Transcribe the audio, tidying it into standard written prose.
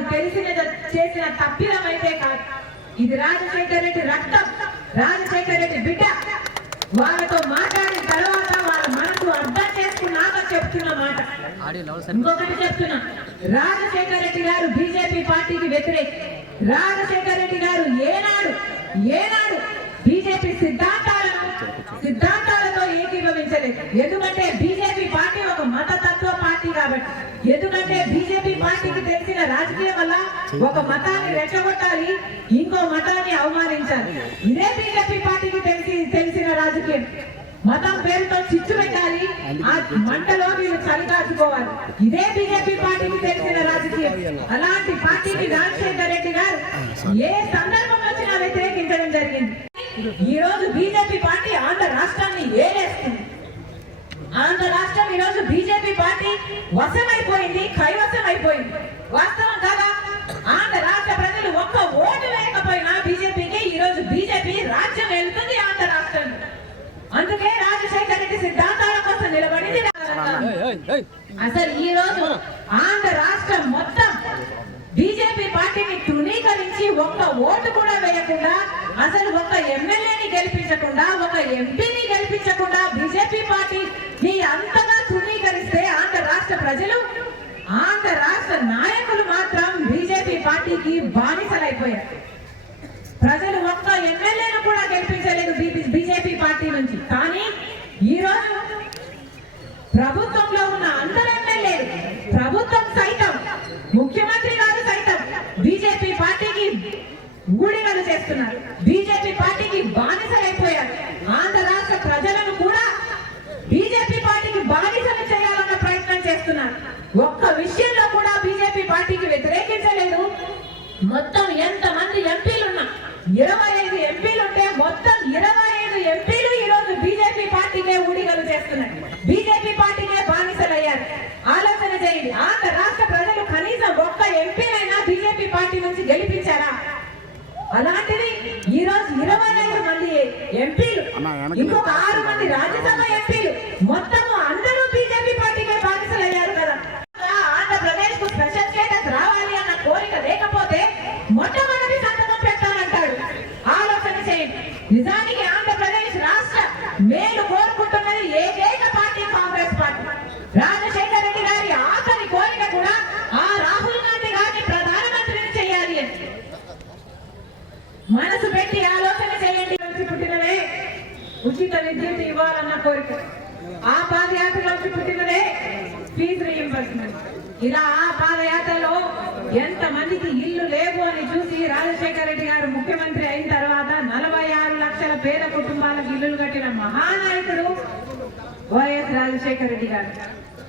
వారు తెలిసిన చేసిన తప్పిదం అయితే కాదు. ఇది రాజశేఖర రెడ్డి రక్తం, రాజశేఖర రెడ్డి బిడ్డ. వాళ్ళతో మాట్లాడిన తర్వాత వాళ్ళ మనసు అర్థం చేసుకున్నాక చెప్తున్న మాట. ఇంకొకటి చెప్తున్నా, రాజశేఖర రెడ్డి గారు బీజేపీ పార్టీకి వ్యతిరేకి. రాజశేఖర రెడ్డి గారు ఏనాడు బీజేపీ సిద్ధాంతాలతో ఏకీభవించలేదు. ఎందుకంటే బీజేపీ పార్టీ ఒక మతతత్వ పార్టీ కాబట్టి. ఎందుకంటే బీజేపీ పార్టీకి తెలిసిన రాజకీయం వల్ల ఒక మతాన్ని రెచ్చగొట్టాలి, ఇంకో మతాన్ని అవమానించాలి. ఇదే బీజేపీ పార్టీకి తెలిసిన రాజకీయం. మతం పేరుతో చిచ్చు పెట్టాలి, ఆ మంటలో వీళ్ళు చలికాచుకోవాలి. ఇదే బీజేపీ పార్టీకి తెలిసిన రాజకీయం. అలాంటి పార్టీని రాజశేఖర రెడ్డి గారు ఏ సందర్భం వచ్చినా వ్యతిరేకించడం జరిగింది. ఈ రోజు బీజేపీ పార్టీ ఆంధ్ర రాష్ట్రాన్ని ఏలేస్తుంది. ఆంధ్ర రాష్ట్రం ఈ రోజు బీజేపీ పార్టీ వశమైపోయింది, కైవసం అయిపోయింది. వాస్తవం కాదా? ఆంధ్ర రాష్ట్ర ప్రజలు ఒక్క ఓటు వేయకపోయినా బీజేపీకి ఈ రోజు బీజేపీ రాజ్యం వెళ్తుంది ఆంధ్ర రాష్ట్రంలో. అందుకే రాజశేఖర రెడ్డి సిద్ధాంతాల కోసం నిలబడింది. అసలు ఈ రోజు ఆంధ్ర రాష్ట్రం మొత్తం బీజేపీ పార్టీని తృణీకరించి ఒక్క ఓటు కూడా వేయకుండా, అసలు ఒక ఎమ్మెల్యేని గెలిపించకుండా, ఒక ఎంపీని గెలిపించకుండా బీజేపీ పార్టీని అంతగా తృణీకరిస్తే ఆంధ్ర రాష్ట్ర ప్రజలు, ఆంధ్ర రాష్ట్ర నాయకులు మాత్రం బీజేపీ పార్టీకి బానిసలైపోయారు. ప్రజలు ఒక్క ఎమ్మెల్యేను కూడా గెలిపించలేదు బీజేపీ పార్టీ నుంచి. కానీ ఈ రోజు ప్రభుత్వంలో ఉన్న అందరు ఎమ్మెల్యేలు, ప్రభుత్వం సైతం, ముఖ్యమంత్రి గారు సైతం బీజేపీ పార్టీకి ఊడిగలు చేస్తున్నారు, బీజేపీ పార్టీకి బానిసలైపోయారు. ఆంధ్ర రాష్ట్ర ప్రజలను కూడా బీజేపీ పార్టీకి బానిసలు చేయాలన్న ప్రయత్నం చేస్తున్నారు. ఒక్క విషయంలో కూడా బీజేపీ పార్టీకి వ్యతిరేకించలేదు. మొత్తం ఎంతమంది ఎంపీలున్నా 25 ఎంపీలు ఉంటే మొత్తం 25 ఎంపీలు ఈ రోజు బీజేపీ పార్టీకే ఊడిగలు చేస్తున్నారు, బీజేపీ పార్టీకే బానిసలయ్యారు. ఆలోచన చేయండి, ఆంధ్ర రాష్ట్ర ప్రజలు కనీసం ఒక్క ఎంపీనైనా బీజేపీ పార్టీ నుంచి గెలిపించారా? అలాంటిది ఈ రోజు 25 మంది ఎంపీలు, ఇంకొక 6 మంది రాజ్యసభ ఎంపీలు, మొత్తము అందరూ బీజేపీ పార్టీకే బానిసలయ్యారు కదా. ఆంధ్రప్రదేశ్ కు స్పెషల్ స్టేటస్ రావాలి అన్న కోరిక లేకపోతే మొట్టమొదటి సంతకం పెట్టాలంటాడు. ఆలోచన చేయండి. నిజానికి ఆంధ్రప్రదేశ్ రాష్ట్ర మేలు కోరుకుంటున్నది ఏకైక పార్టీ కాంగ్రెస్ పార్టీ. రాజశేఖర రెడ్డి గారి ఆఖరి కోరిక కూడా ఆ రాహుల్ గాంధీ గారిని ప్రధానమంత్రిని చేయాలి అని. మనసు పెట్టి ఆలోచన చేయండి. పుట్టినదే ఉచిత విద్యుత్ ఇవ్వాలన్న కోరిక, ఆ పాదయాత్రలోంచి పుట్టినదే ఫీజు రీయింబర్స్మెంట్. ఇలా ఆ పాదయాత్రలో ఎంత మందికి ఇల్లు లేవు అని చూసి రాజశేఖర రెడ్డి గారు ముఖ్యమంత్రి అయిన తర్వాత 46 లక్షల పేద కుటుంబాలకు ఇల్లులు కట్టిన మహానాయకుడు వైఎస్ రాజశేఖర రెడ్డి గారు.